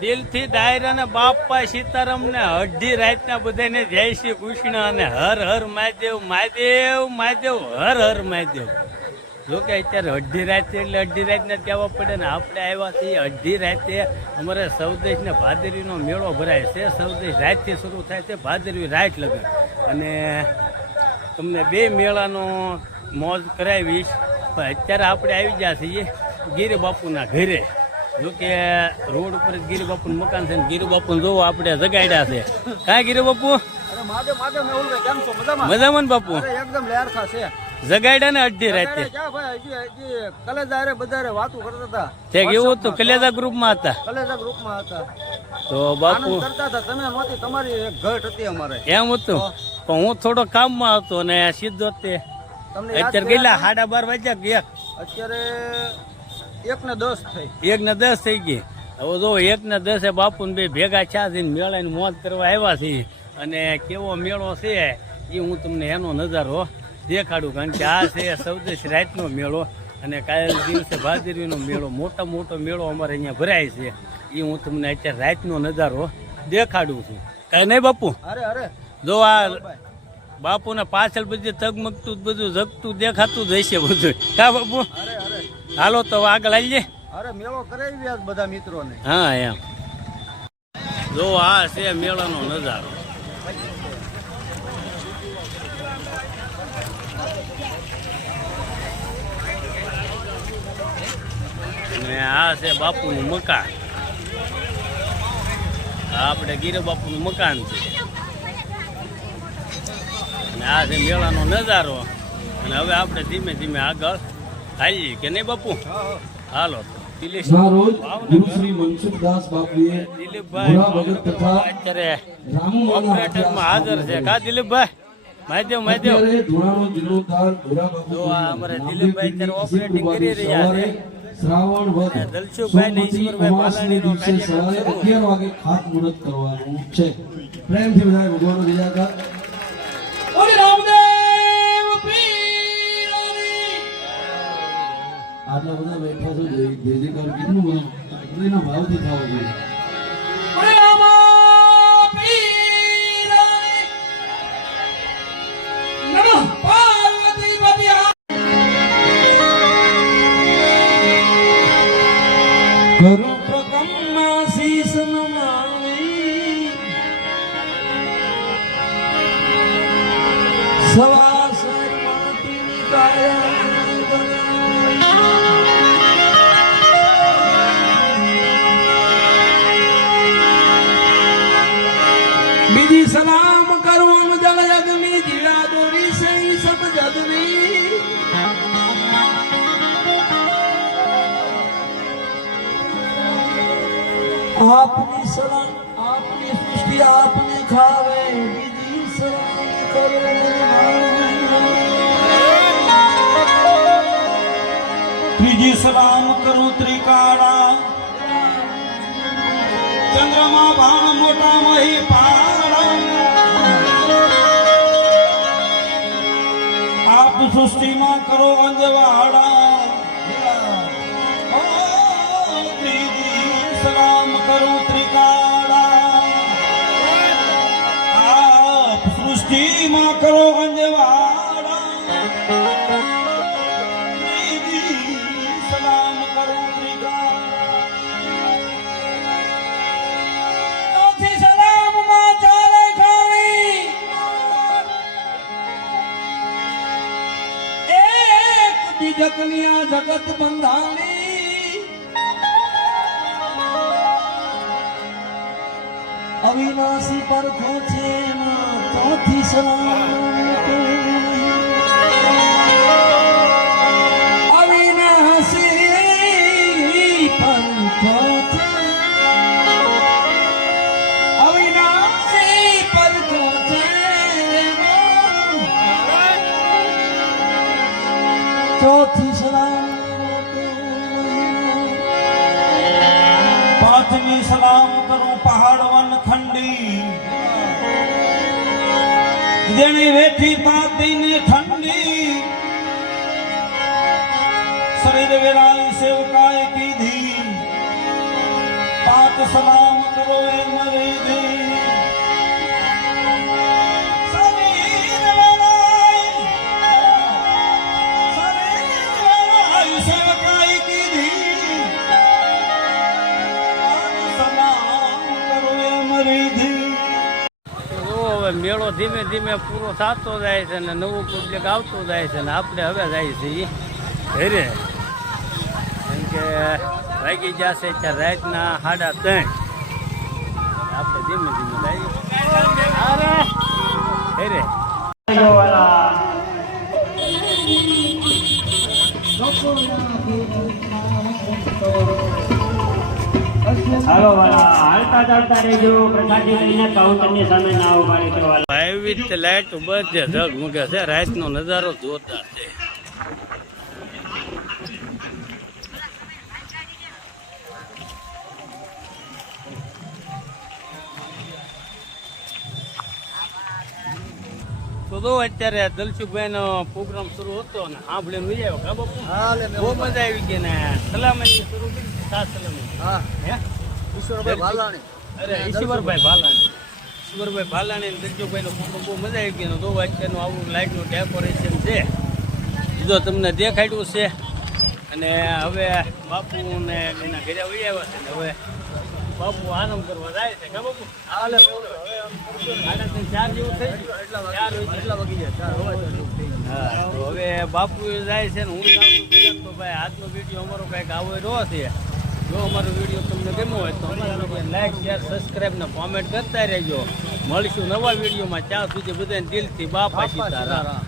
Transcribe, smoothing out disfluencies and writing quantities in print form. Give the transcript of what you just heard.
દિલથી ડાયરાને બાપા સીતારામ ને અડધી રાતના બધાને જય શ્રી કૃષ્ણ અને હર હર મહાદેવ મહાદેવ મહાદેવ હર હર મહાદેવ. જોકે અત્યારે અડધી રાત છે એટલે અડધી રાતને કહેવા પડે ને આપણે આવ્યા છીએ અડધી રાતે. અમારે સૌદેશ ને ભાદરવીનો મેળો ભરાય છે. સૌદેશ રાતથી શરૂ થાય છે, ભાદરવી રાત લગન. અને તમને બે મેળાનો મોજ કરાવીશ. પણ અત્યારે આપણે આવી ગયા છીએ ગીર બાપુના ઘરે. જોકે રોડ ઉપર જ ગીર બાપુનું મકાન છે ને ગીર બાપુને જોવો આપણે જગાડ્યા છે. કાંઈ ગીર બાપુ મજામાં ને બાપુ? એકદમ લેરખા છે. જગાડ્યા ને અડધી રાતે કલેજા બધા વાતો કરતા હતા. તે કેવું હતું? કલેજા ગ્રુપમાં હતા. કલેજા ગ્રુપમાં હતા તો બાપુ કરતા હતા. તમે નહોતી, તમારી એક ઘટ હતી અમારે. એમ હતું? પણ હું થોડો કામમાં હતો ને સીધો તે અત્યારે ગયેલા 12:30 વાગ્યા ગયા. અત્યારે 1:10 થઈ. 1:10 થઈ ગઈ. હવે જો 1:10 બાપુ ને બે ભેગા છા થઈને મેળાની મોજ કરવા આવ્યા છીએ. અને કેવો મેળો છે એ હું તમને એનો નજારો દેખાડું. કારણ કે આ છે સૌદેશ રાતનો મેળો અને કાલ દિવસે ભાદરવીનો મેળો. મોટો મેળો અમારે અહીંયા ભરાય છે. એ હું તમને અત્યારે રાતનો નજારો દેખાડું છું. કઈ નહીં બાપુ? અરે અરે જો આ બાપુને પાછળ બધી તગમગતું બધું જગતું દેખાતું જ હશે બધું. કા બાપુ? અરે અરે હાલો તો આગળ આવીએ. અરે મેળો કરાવી બધા મિત્રોને. હા એમ જો આ છે મેળાનો નજારો. અને આ છે બાપુનું મકાન. આપણે ગીર બાપુનું મકાન છે. અને આ છે મેળાનો નજારો. અને હવે આપણે ધીમે ધીમે આગળ હાલીએ કે નહીં બાપુ? હાલો અત્યારે ઓપરેટરમાં હાજર છે. કા દિલીપભાઈ? મહાદેવ મહાદેવ. જો અમારે દિલીપભાઈ અત્યારે ઓપરેટિંગ કરી રહ્યા છે. શ્રાવણ વધ દલસુભાઈ ને ઈશ્વરભાઈ બાલાણીનો સવારે 11 વાગે ખાતમુહૂર્ત કરવાનું છે. પ્રેમથી બધા ભગવાનનો વિજાકર. ઓરે રામદેવ પીરની આટલા બધા બેઠા છો જે કર કેટલું બધું હૃદયના ભાવથી થાવ જોઈએ. ઓરે રામા પીરની નમઃ પાર્વતી પતિ. કરું પ્રકમમાં શીશ નમાવી સવાસર માટીની કાયા બીજી સલામ કરું જલ જગની જીડા દોરી સે સબ જગની. આપની સલામ આપની સૃષ્ટિ આપને ખાવે બીજી સલામ કરો. ત્રીજી સલામ કરું ત્રિકાળા ચંદ્રમા બાણ મોટા મહી પાડા. આપ સૃષ્ટિમાં કરો અંજવાડા. સલામ કરું ત્રિકાળા આપ સૃષ્ટિમાં કરો અંજવાડા. સલામ કરું ત્રિકાળા સલામમાં ચાલે ખાણી એક બીજકની આ જગત બંધાણી. અવિનાશી પર પહોંચે ચોથી સલામ. અવિનાશી પર પહોંચે અવિનાશી પર પહોંચે ચોથી સલામ. પાંચમી સલામ કરું પહાડ વન ખંડી જેની વેઠી પાતીને ઠંડી. શરીર વેરાઈ સેવકાય કીધી હાથ સલામ કરો એ મરી દી મેળો ધીમે ધીમે પૂરો થતો જાય છે ને નવું પબ્લિક આવતું જાય છે ને આપણે હવે જાય છે ઈ ઘરે કેમ કે વાગી જશે ત્યાં રાતના 3:30 આપણે ધીમે ધીમે જાય ઘરે હાલો વાલા હાલતા ચાલતા રહેજો પ્રસાદી લઈને કાઉન્ટરની સામે ના ઉભારી કરવા લાઈટ લાઈટ બધે ઝગમગે છે રાતનો નજારો જોરદાર છે તો અત્યારે દલસુખભાઈ નો પ્રોગ્રામ શરૂ હતો ને સાંભળીને મજા આવ્યો કા બાપુ હા લે બહુ મજા આવી ગઈ ને સલામતી શરૂ કરી સાત સલામતી હા હે ઈશ્વરભાઈ ભાલાણી અરે ઈશ્વરભાઈ ભાલાણી ને દલસુખભાઈ નો પ્રોગ્રામ બહુ મજા આવી ગઈ તો અત્યારનું આવું લાઈટનું ડેકોરેશન છે જો તમને દેખાડ્યું છે અને હવે બાપુ ને એના ઘરે આવી આવ્યા છે ને હવે બાપુ આરામ કરવા જાય છે કા બાપુ હા લે હવે 4 જેવું થઈ ગયું એટલા વાગી જાય 4 વાગે હા તો હવે બાપુ જાય છે ને હું જાઉં છું તો ભાઈ આજનો વિડીયો અમારો કંઈક આવો રહ્યો છે જો અમારો વિડીયો તમને ગમ્યો હોય તો અમારા લાઈક શેર સબસ્ક્રાઈબ ને કોમેન્ટ કરતા રહેજો મળીશું નવા વિડીયોમાં ત્યાં સુધી બધાને દિલથી બાપા સીતારામ